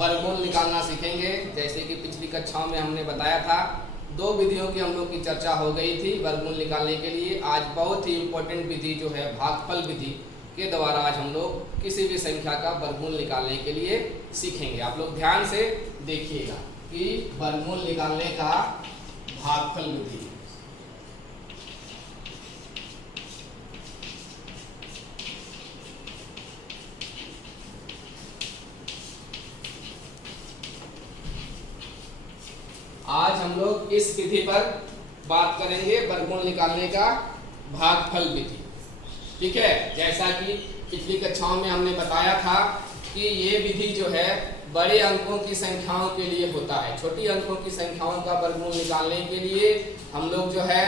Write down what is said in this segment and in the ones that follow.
वर्गमूल निकालना सीखेंगे। जैसे कि पिछली कक्षाओं में हमने बताया था, दो विधियों की हम लोग की चर्चा हो गई थी वर्गमूल निकालने के लिए। आज बहुत ही इम्पोर्टेंट विधि जो है भागफल विधि के द्वारा आज हम लोग किसी भी संख्या का वर्गमूल निकालने के लिए सीखेंगे। आप लोग ध्यान से देखिएगा कि वर्गमूल निकालने का भागफल विधि। आज हम लोग इस विधि पर बात करेंगे, वर्गमूल निकालने का भागफल विधि। ठीक है, जैसा कि पिछली कक्षाओं में हमने बताया था कि ये विधि जो है बड़े अंकों की संख्याओं के लिए होता है। छोटी अंकों की संख्याओं का वर्गमूल निकालने के लिए हम लोग जो है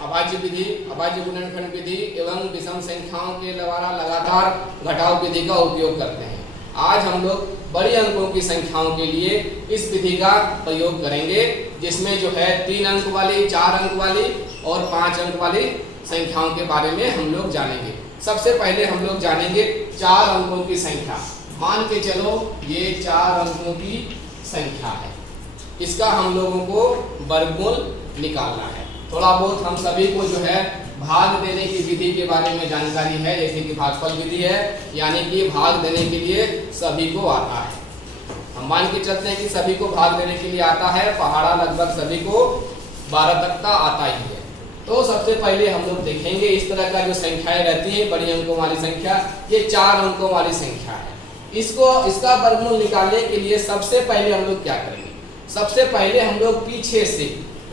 अभाज्य विधि, अभाज्य गुणनखंड विधि एवं विषम संख्याओं के द्वारा लगातार घटाव विधि का उपयोग करते हैं। आज हम लोग बड़ी अंकों की संख्याओं के लिए इस विधि का प्रयोग करेंगे, जिसमें जो है 3 अंक वाली, 4 अंक वाली और 5 अंक वाली संख्याओं के बारे में हम लोग जानेंगे। सबसे पहले हम लोग जानेंगे 4 अंकों की संख्या। मान के चलो ये 4 अंकों की संख्या है, इसका हम लोगों को वर्गमूल निकालना है। थोड़ा बहुत हम सभी को जो है भाग देने की विधि के बारे में जानकारी है, जैसे कि भागफल विधि है, यानी कि भाग देने के लिए सभी को आता है। हम मान के चलते हैं कि सभी को भाग देने के लिए आता है। पहाड़ा लगभग सभी को 12 तक का आता ही है। तो सबसे पहले हम लोग देखेंगे इस तरह का जो संख्याएं रहती है बड़ी अंकों वाली संख्या, ये 4 अंकों वाली संख्या है। इसका वर्गमूल निकालने के लिए सबसे पहले हम लोग क्या करेंगे, सबसे पहले हम लोग पीछे से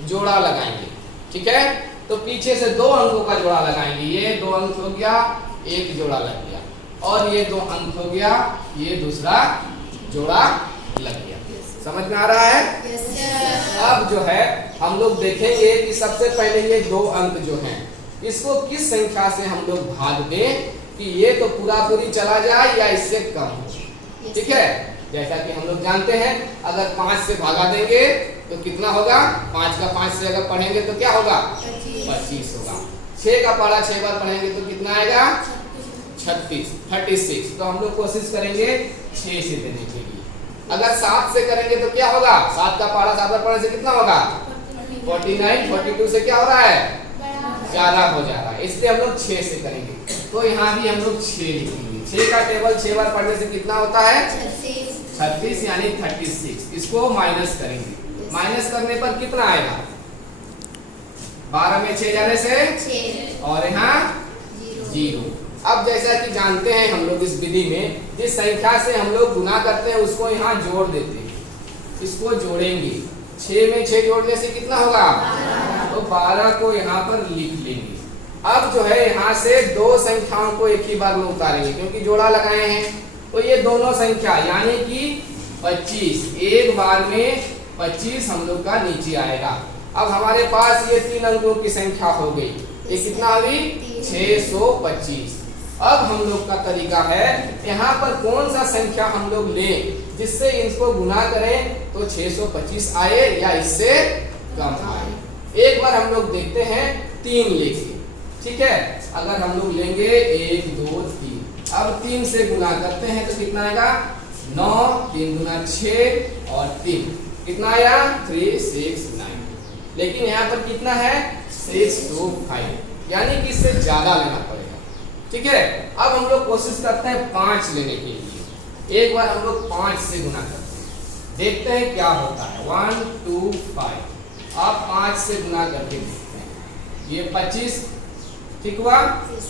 जोड़ा लगाएंगे। ठीक है, तो पीछे से 2 अंकों का जोड़ा लगाएंगे। ये 2 अंक हो गया, एक जोड़ा लग गया, और ये 2 अंक हो गया, ये दूसरा जोड़ा लग गया। समझ में आ रहा है? अब जो है हम लोग देखेंगे कि सबसे पहले ये 2 अंक जो हैं, इसको किस संख्या से हम लोग भाग दें कि ये तो पूरी चला जाए या इससे कम हो। ठीक है, जैसा कि हम लोग जानते हैं अगर 5 से भागा देंगे तो कितना होगा, 5 का 5 से अगर पढ़ेंगे तो क्या होगा, 25 होगा। 6 का पढ़ा 6 बार पढ़ेंगे तो कितना आएगा, 36। तो हम लोग कोशिश करेंगे 6 से देने के लिए। अगर 7 से करेंगे तो क्या होगा, 7 का पढ़ा 7 बार पढ़ने से कितना होगा, 49। 42 से क्या हो रहा है, ज्यादा हो जा रहा है, इसलिए हम लोग 6 से करेंगे। तो यहाँ भी हम लोग 6 लिखेंगे। 6 का टेबल 6 बार पढ़ने से कितना होता है, 36 यानी 36। इसको माइनस करेंगे। माइनस करने पर कितना आएगा, 12 में 6 जाने से 6 और यहाँ 0। अब जैसा कि जानते हैं हम लोग इस विधि में जिस संख्या से हम लोग गुना करते हैं उसको यहाँ जोड़ देते हैं, इसको जोड़ेंगे। 6 में 6 जोड़ने से कितना होगा, तो 12 को यहाँ पर लिख लेंगे। अब जो है यहाँ से 2 संख्याओं को एक ही बार में उतारेंगे, क्योंकि जोड़ा लगाए हैं। तो ये दोनों संख्या यानी कि 25, एक बार में 25 हम लोग का नीचे आएगा। अब हमारे पास ये 3 अंकों की संख्या हो गई। ये कितना हुई, 625। अब हम लोग का तरीका है यहाँ पर कौन सा संख्या हम लोग लें जिससे इसको गुना करें तो 625 आए या इससे कम आए। एक बार हम लोग देखते हैं 3 लेके। ठीक है, अगर हम लोग लेंगे 1 2 3, अब 3 से गुना करते हैं तो कितना आएगा, 9, 3 गुना 6 और 3 कितना आया, 3 6 9। लेकिन यहाँ पर कितना है, 625, यानी कि इससे ज्यादा लेना पड़ेगा। ठीक है, अब हम लोग कोशिश करते हैं 5 लेने के लिए। एक बार हम लोग 5 से गुना करते हैं, देखते हैं क्या होता है। 1 2 5। अब 5 से गुना करके देखते हैं, ये 25 ठीक हुआ,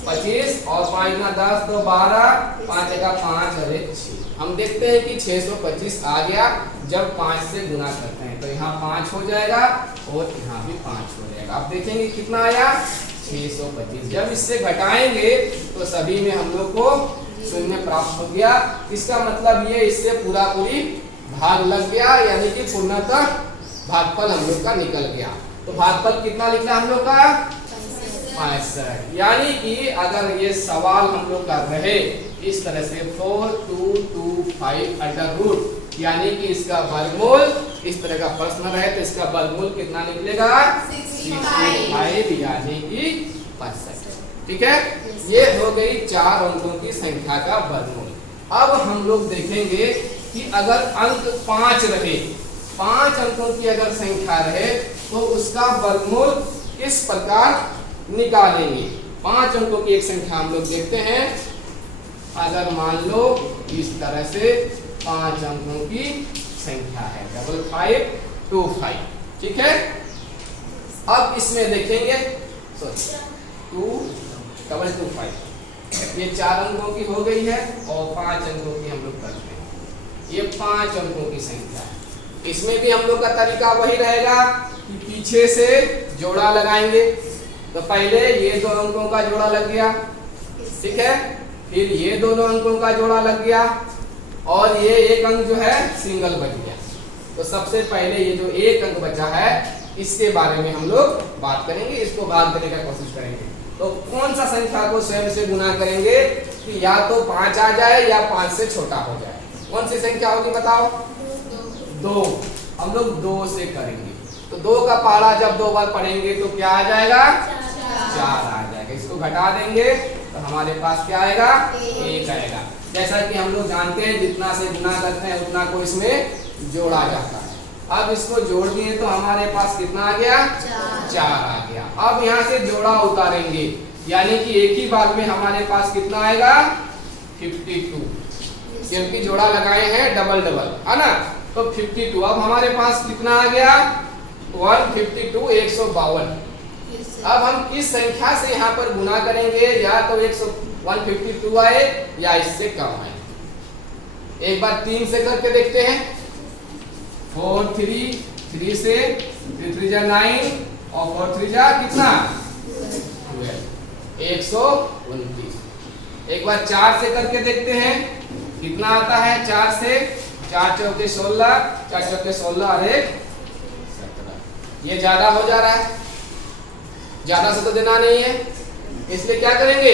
25 और 5 गुना 10 तो 12, 5 का 5 और 1 6। हम देखते हैं कि 625 आ गया जब 5 से गुना करते हैं, तो यहाँ 5 हो जाएगा और यहाँ भी 5 हो जाएगा। अब देखेंगे कितना आया, 625। जब इससे घटाएंगे तो सभी में हम लोग को 0 प्राप्त हो गया। इसका मतलब ये इससे पूरी भाग लग गया, यानी कि पूर्णतः भागफल हम लोग का निकल गया। तो भागफल कितना लिखना हम लोग का, 65। यानी कि अगर ये सवाल हम लोग का रहे इस तरह से 4225 अंडर रूट, यानी कि इसका वर्गमूल, इस तरह का प्रश्न रहे तो इसका वर्गमूल कितना निकलेगा, 65 यानी कि 65। ठीक है, ये हो गई 4 अंकों की संख्या का वर्गमूल। अब हम लोग देखेंगे कि अगर अंक 5 रहे, 5 अंकों की अगर संख्या रहे तो उसका वर्गमूल इस प्रकार निकालेंगे। 5 अंकों की एक संख्या हम लोग देखते हैं, अगर मान लो इस तरह से 5 अंकों की संख्या है 5525, ठीक है। अब इसमें देखेंगे 2225, ये 4 अंकों की हो गई है और 5 अंकों की हम लोग करते हैं, ये 5 अंकों की संख्या है। इसमें भी हम लोग का तरीका वही रहेगा कि पीछे से जोड़ा लगाएंगे। तो पहले ये 2 अंकों का जोड़ा लग गया, ठीक है, फिर ये दोनों अंकों का जोड़ा लग गया और ये एक अंक जो है सिंगल बच गया। तो सबसे पहले ये जो एक अंक बचा है इसके बारे में हम लोग बात करेंगे, इसको भाग करने का कोशिश करेंगे। तो कौन सा संख्या को स्वयं से गुना करेंगे कि या तो 5 आ जाए या 5 से छोटा हो जाए। कौन सी संख्या होगी बताओ? 2। हम लोग 2 से करेंगे। तो 2 का पहाड़ा जब 2 बार पढ़ेंगे तो क्या आ जाएगा? 4 आ जाएगा। इसको घटा देंगे तो हमारे पास क्या आएगा? 1 आएगा। जैसा कि हम लोग जानते हैं जितना से गुना करते हैं उतना को इसमें जोड़ा जाता है। अब इसको जोड़ दिए तो हमारे पास कितना आ गया? 4 आ गया। अब यहाँ से जोड़ा उतारेंगे, यानी कि एक ही बार में हमारे पास कितना आएगा? 52, क्योंकि जोड़ा लगाए हैं डबल डबल, है ना। तो 52। अब हमारे पास कितना आ गया? 152, 152। अब हम किस संख्या से यहाँ पर गुना करेंगे? या तो 152 आए या इससे कम आए। एक बार 3 से करके देखते हैं। 4 3 3 से 3 3 जा 9 और 4 3 जा कितना? 12, 129। एक बार 4 से करके देखते हैं कितना आता है। 4 से 4 चौके 16, 4 चौके 16 और 1 17। ये ज्यादा हो जा रहा है, ज्यादा से तो देना नहीं है, इसलिए क्या करेंगे?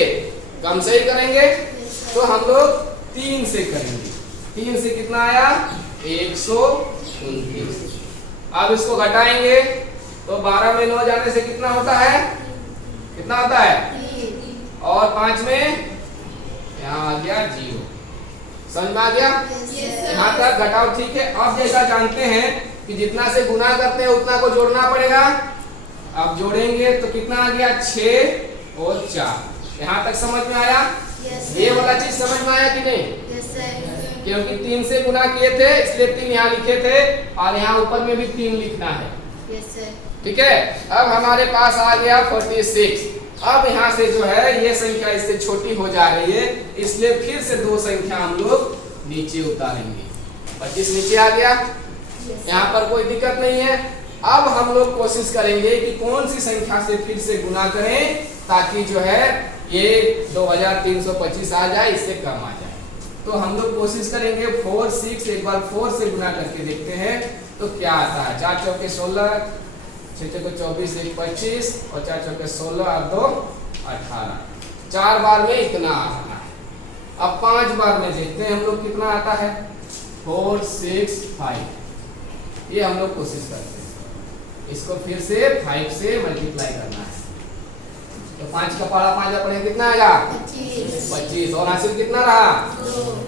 कम से ही करेंगे। तो हम लोग 3 से करेंगे। 3 से कितना आया? 129। अब इसको घटाएंगे तो 12 में 9 जाने से कितना होता है? कितना होता है? और 5 में यहाँ आ गया 0। समझ में आ गया? यहाँ तक घटाओ ठीक है। अब जैसा जानते हैं कि जितना से गुना करते हैं उतना को जोड़ना पड़ेगा। अब जोड़ेंगे तो कितना आ गया? 6 और 4। यहाँ तक समझ में आया? ये वाला चीज समझ में आया कि नहीं? क्योंकि 3 से गुना किए थे इसलिए 3 यहाँ लिखे थे और यहाँ ऊपर में भी 3 लिखना है, ठीक है। अब हमारे पास आ गया 46। अब यहाँ से जो है ये संख्या इससे छोटी हो जा रही है, इसलिए फिर से 2 संख्या हम लोग नीचे उतारेंगे। 25 नीचे आ गया, यहाँ पर कोई दिक्कत नहीं है। अब हम लोग कोशिश करेंगे कि कौन सी संख्या से फिर से गुना करें ताकि जो है ये 2325 आ जाए, इससे कम आ जाए। तो हम लोग कोशिश करेंगे 4 6, एक बार 4 से गुना करके देखते हैं तो क्या आता है। 4 चौके 16, 6 चौके 24, 1 25 और 4 चौके 16 और 2 18। 4 बार में इतना आता है। अब 5 बार में देखते हैं हम लोग कितना आता है। 4 6 5। ये हम लोग कोशिश करते हैं, इसको फिर से 5 से मल्टीप्लाई करना है। तो 5 का पहाड़ा 5 बार पढ़ेंगे कितना आएगा? 25। और हासिल कितना रहा?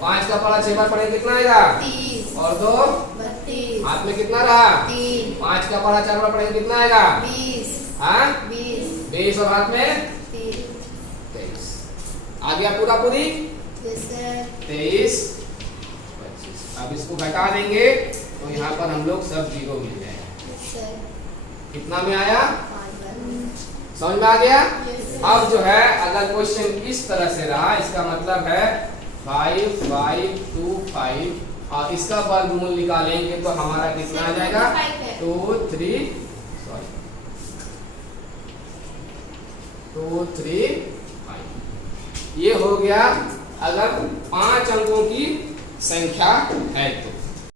5 का पहाड़ा 6 बार पढ़ेंगे कितना आएगा? 30 और 2 32। हाथ में कितना रहा? 3। 5 का पहाड़ा 4 बार पढ़ेंगे कितना आएगा? 20। हाँ 20 और हाथ में 23। आ गया पूरा पूरी? 23 25। अब इसको घटा देंगे तो यहाँ पर हम लोग सब 0 मिल जाएगा। कितना में आया? समझ में आ गया? अब जो है अगर क्वेश्चन इस तरह से रहा, इसका मतलब है 5 5 2 5 और इसका वर्गमूल निकालेंगे तो हमारा कितना आ जाएगा? 2 3 5। ये हो गया अगर 5 अंकों की संख्या है तो।